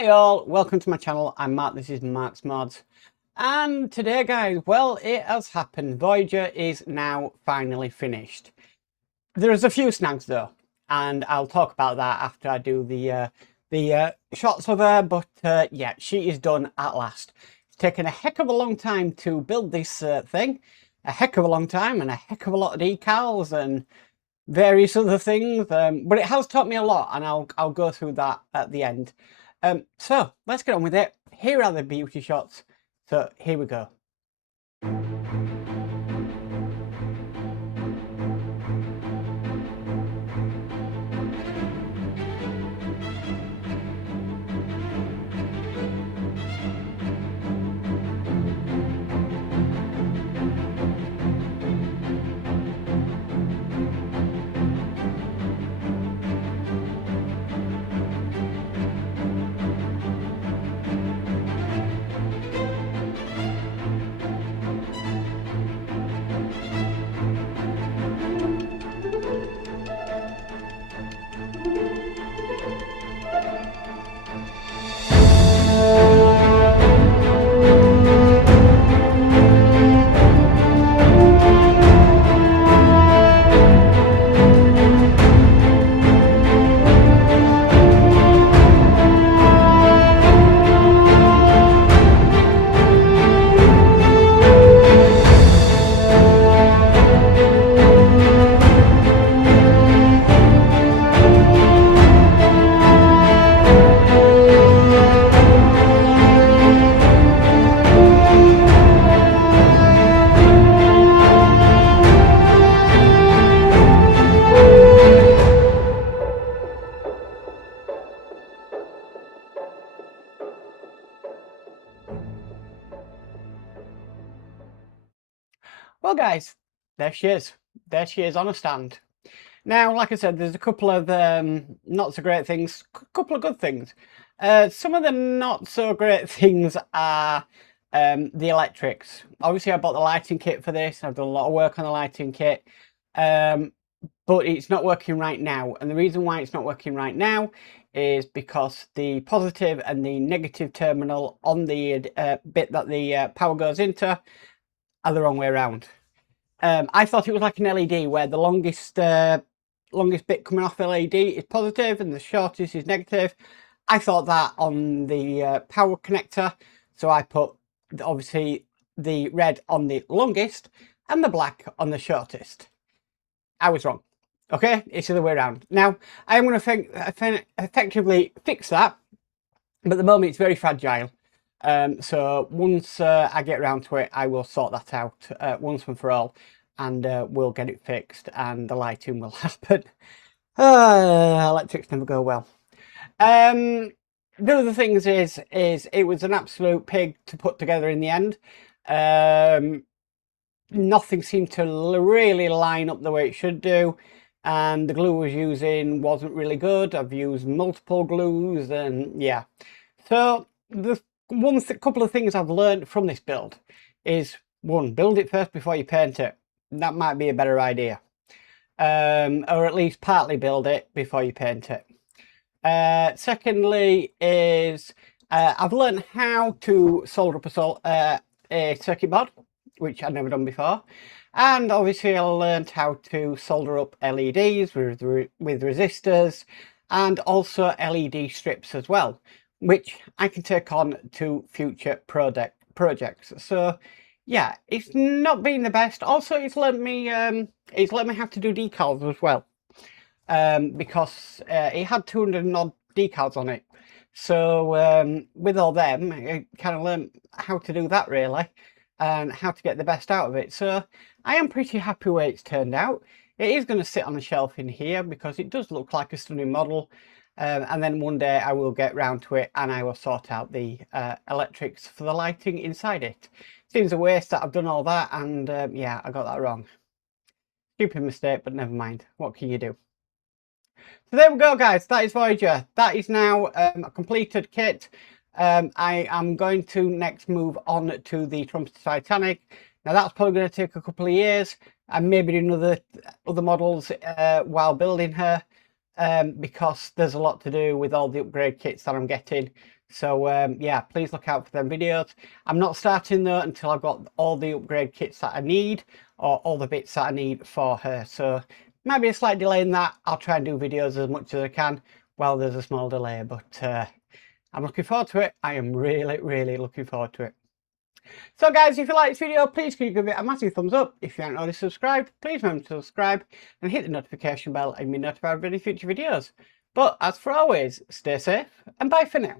Hi all, welcome to my channel. I'm Mark, this is Mark's Mods. And today guys, well, it has happened. Voyager is now finally finished. There's a few snags though, and I'll talk about that after I do the shots of her, but yeah, she is done at last. It's taken a heck of a long time to build this thing. A heck of a long time and a heck of a lot of decals and various other things, but it has taught me a lot, and I'll go through that at the end. So let's get on with it. Here are the beauty shots. So here we go. Well guys, there she is. There she is on a stand. Now, like I said, there's a couple of not so great things, a couple of good things. Some of the not so great things are the electrics. Obviously, I bought the lighting kit for this. I've done a lot of work on the lighting kit, but it's not working right now. And the reason why it's not working right now is because the positive and the negative terminal on the bit that the power goes into are the wrong way around. I thought it was like an LED where the longest bit coming off LED is positive and the shortest is negative. I thought that on the power connector, so I put obviously the red on the longest and the black on the shortest. I was wrong. Okay, it's the other way around. Now I'm going to effectively fix that, but at the moment it's very fragile. So once I get around to it, I will sort that out once and for all, and we'll get it fixed and the lighting will happen. Electrics never go well. The other things is it was an absolute pig to put together in the end. Nothing seemed to really line up the way it should do, and the glue I was using wasn't really good. I've used multiple glues, and yeah. So the couple of things I've learned from this build is, one, build it first before you paint it. That might be a better idea. Or at least partly build it before you paint it. Secondly is I've learned how to solder up a circuit board, which I'd never done before. And obviously I learned how to solder up LEDs with resistors, and also LED strips as well, which I can take on to future projects. So yeah, it's not been the best. Also, it's let me have to do decals as well, because it had 200 and odd decals on it. So with all them, I kind of learned how to do that really, and how to get the best out of it. So I am pretty happy where it's turned out. It is going to sit on a shelf in here because it does look like a stunning model. And then one day I will get round to it and I will sort out the electrics for the lighting inside it. Seems a waste that I've done all that, and yeah, I got that wrong. Stupid mistake, but never mind. What can you do? So there we go, guys. That is Voyager. That is now a completed kit. I am going to next move on to the Trumpeter Titanic. Now that's probably going to take a couple of years, and maybe do other models while building her, because there's a lot to do with all the upgrade kits that I'm getting. So yeah, please look out for them videos. I'm not starting though until I've got all the upgrade kits that I need, or all the bits that I need for her. So might be a slight delay in that. I'll try and do videos as much as I can while there's a small delay, but I'm looking forward to it. I am really looking forward to it. So guys, if you like this video, please can you give it a massive thumbs up. If you haven't already subscribed, please remember to subscribe and hit the notification bell and be notified of any future videos. But as for always, stay safe and bye for now.